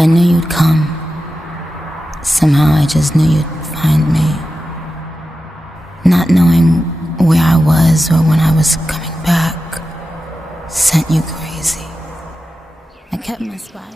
I knew you'd come. Somehow I just knew you'd find me. Not knowing where I was or when I was coming back sent you crazy. I kept my spot.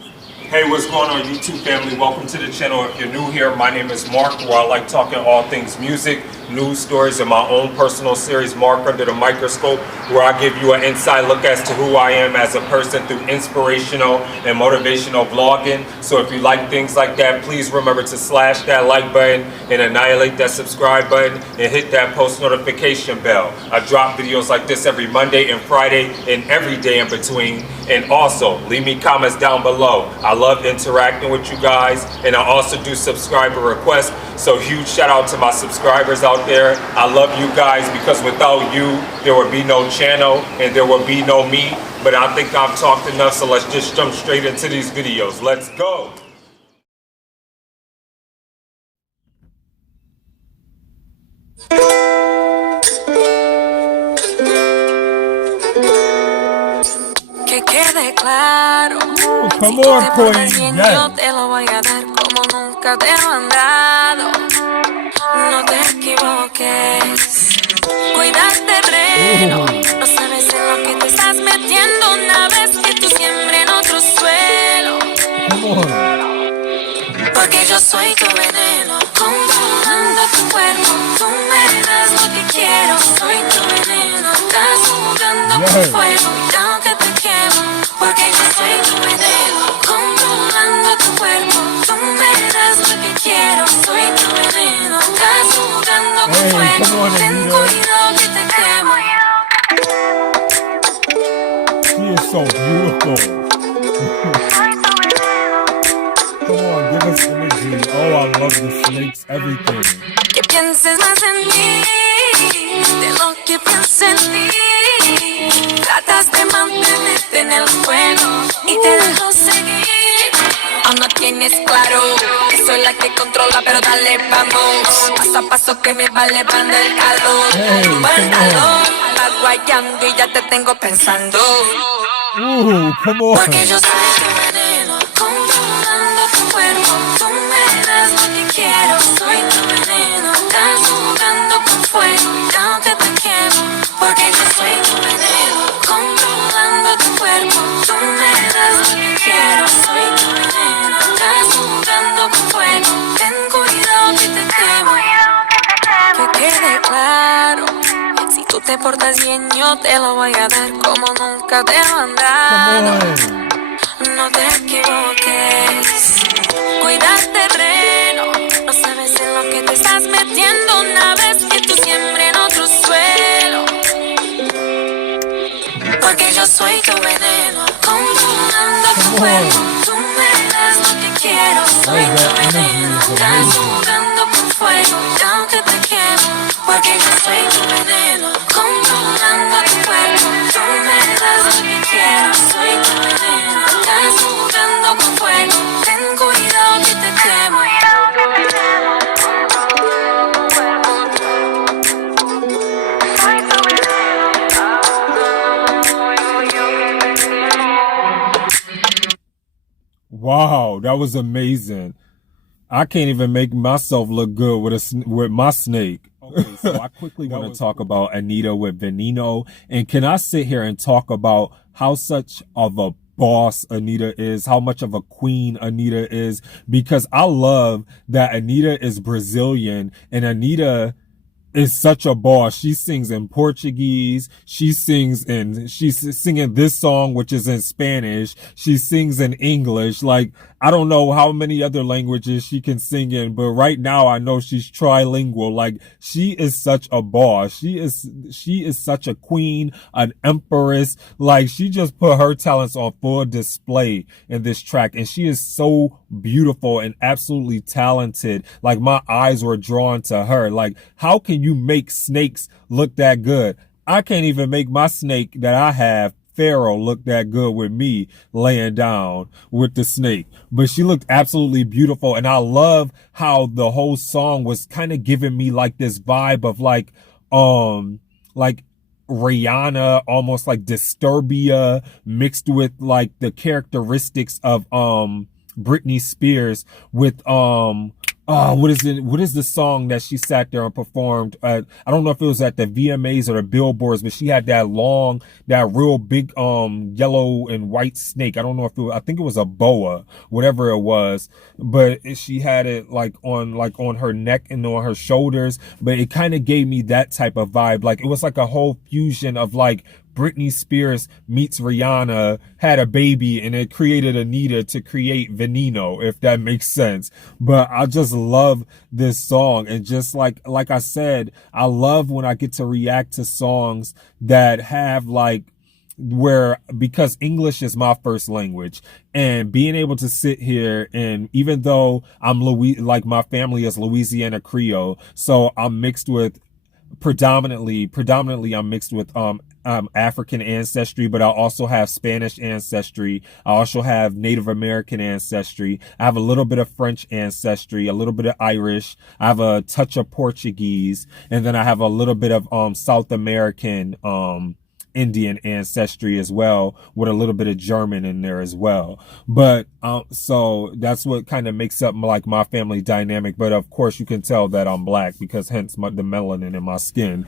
Hey, what's going on, YouTube family? Welcome to the channel. If you're new here, my name is Mark, where I like talking all things music, news stories, and my own personal series, Mark Under the Microscope, where I give you an inside look as to who I am as a person through inspirational and motivational vlogging. So if you like things like that, please remember to slash that like button and annihilate that subscribe button and hit that post notification bell. I drop videos like this every Monday and Friday and every day in between. And also, leave me comments down below. I love interacting with you guys, and I also do subscriber requests. So huge shout out to my subscribers out there. I love you guys, because without you, there would be no channel and there would be no me. But I think I've talked enough, so let's just jump straight into these videos. Let's go. Que quede claro, Come si on, te Queen. portas bien, Yes. yo te lo voy a dar como nunca te lo han dado. No te equivoques, cuida el terreno. No sabes en lo que te estás metiendo una vez que tú siembres en otro suelo. Porque yo soy tu veneno, controlando tu cuerpo. Tú me das lo que quiero, soy tu veneno. Estás jugando con fuego, y aunque te quemo. Porque yo soy tu veneno, controlando tu cuerpo. Tú me das lo que quiero, soy tu veneno. Estás jugando con fuego, ten cuidado que te quemo. She is so beautiful. Come on, give us energy. Oh, I love the snakes, everything. Que pienses más en mí de lo que pienso en ti. Tratas de mantenerte en el juego y te dejo seguir. Aún no tienes claro que soy la que controla, pero dale, vamos. Paso a paso que me va elevando el calor. Tu pantalón está guayando y ya te tengo pensando. Come on. Porque yo soy tu veneno, controlando tu cuerpo. Tú me das lo que quiero, soy tu veneno. Estás jugando con fuego, y aunque te quemo. Porque yo soy tu veneno, controlando tu cuerpo. Tú me das lo que quiero, soy tu veneno. Estás jugando con fuego, ten cuidado que te quemo. Que quede claro, si tú te portas bien, yo te lo voy a dar como nunca te lo han dado. No te equivoques, cuida el terreno. No sabes en lo que te estás metiendo una vez que tú siembres en otro suelo. Porque yo soy tu veneno, controlando tu cuerpo. Tú me das lo que quiero, soy tu veneno. Estás jugando con fuego, y aunque te quemo. Porque yo soy tu veneno, controlando tu cuerpo. Tú me das lo que quiero, soy tu veneno. Estás jugando con fuego, ten cuidado que te quemo. Wow, that was amazing. I can't even make myself look good with my snake. Okay, so I quickly want to talk about Anitta with Veneno. And can I sit here and talk about how such of a boss Anitta is, how much of a queen Anitta is? Because I love that Anitta is Brazilian, and Anitta is such a boss. She sings in Portuguese. She's singing this song, which is in Spanish. She sings in English. Like, I don't know how many other languages she can sing in, but right now I know she's trilingual. Like, she is such a boss. She is such a queen, an empress. Like, she just put her talents on full display in this track, and she is so beautiful and absolutely talented. Like, my eyes were drawn to her. Like, how can you make snakes look that good? I can't even make my snake that I have, Pharaoh, look that good with me laying down with the snake. But she looked absolutely beautiful, and I love how the whole song was kind of giving me like this vibe of like Rihanna, almost like Disturbia, mixed with like the characteristics of Britney Spears with what is the song that she sat there and performed at, I don't know if it was at the VMAs or the Billboards, but she had that real big yellow and white snake. I don't know if I think it was a boa, whatever it was, but she had it like on her neck and on her shoulders, but it kind of gave me that type of vibe. Like it was like a whole fusion of like Britney Spears meets Rihanna, had a baby, and it created Anitta to create Veneno, if that makes sense. But I just love this song. And just like I said, I love when I get to react to songs that have like, because English is my first language, and being able to sit here, and even though like my family is Louisiana Creole, so I'm mixed with predominantly I'm mixed with African ancestry, but I also have Spanish ancestry. I also have Native American ancestry. I have a little bit of French ancestry, a little bit of Irish. I have a touch of Portuguese, and then I have a little bit of South American Indian ancestry as well, with a little bit of German in there as well. But so that's what kind of makes up like my family dynamic. But of course you can tell that I'm black, because hence the melanin in my skin.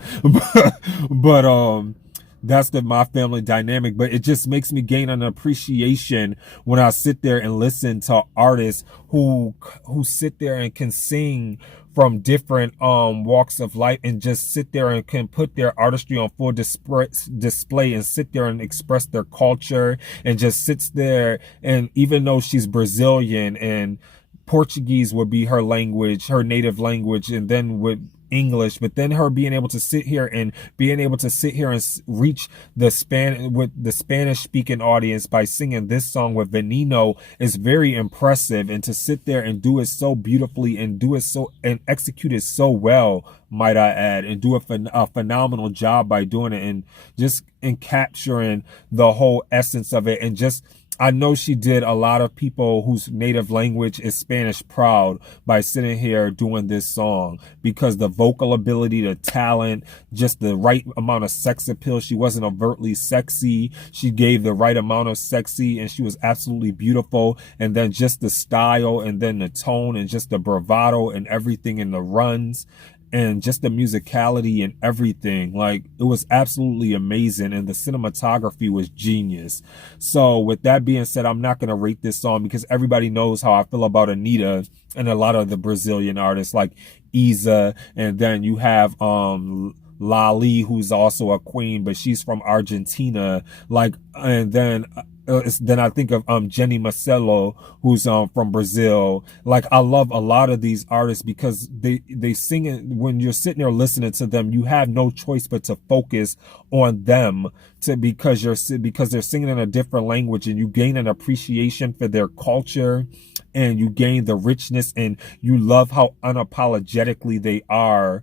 but that's my family dynamic. But it just makes me gain an appreciation when I sit there and listen to artists who sit there and can sing from different walks of life, and just sit there and can put their artistry on full display, and sit there and express their culture, and just sits there. And even though she's Brazilian and Portuguese would be her language, her native language, and then with English, but then her being able to sit here and reach the Spanish speaking audience by singing this song with Veneno is very impressive. And to sit there and do it so beautifully, and execute it so well, might I add, and do a phenomenal job by doing it, and just in capturing the whole essence of it. And just, I know she did a lot of people whose native language is Spanish proud by sitting here doing this song, because the vocal ability, the talent, just the right amount of sex appeal. She wasn't overtly sexy. She gave the right amount of sexy, and she was absolutely beautiful. And then just the style, and then the tone, and just the bravado and everything, in the runs, and just the musicality and everything. Like, it was absolutely amazing, and the cinematography was genius. So with that being said, I'm not going to rate this song, because everybody knows how I feel about Anitta and a lot of the Brazilian artists like Isa, and then you have Lali, who's also a queen, but she's from Argentina. Like, and then I think of Jenny Marcelo, who's from Brazil. Like, I love a lot of these artists, because they sing it. When you're sitting there listening to them, you have no choice but to focus on them, because they're singing in a different language, and you gain an appreciation for their culture, and you gain the richness, and you love how unapologetically they are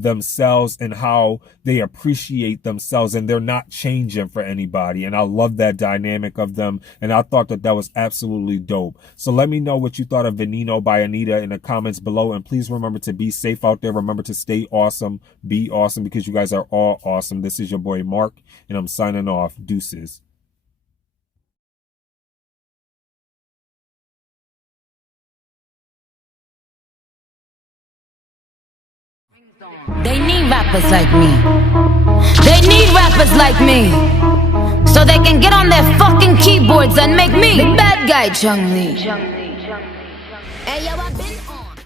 themselves, and how they appreciate themselves, and they're not changing for anybody. And I love that dynamic of them, and I thought that was absolutely dope. So let me know what you thought of Veneno by Anitta in the comments below, and please remember to be safe out there. Remember to stay awesome, be awesome, because you guys are all awesome. This is your boy Mark, and I'm signing off. Deuces. They need rappers like me. They need rappers like me, so they can get on their fucking keyboards and make me the bad guy, Chung Lee. Hey yo, I've been on.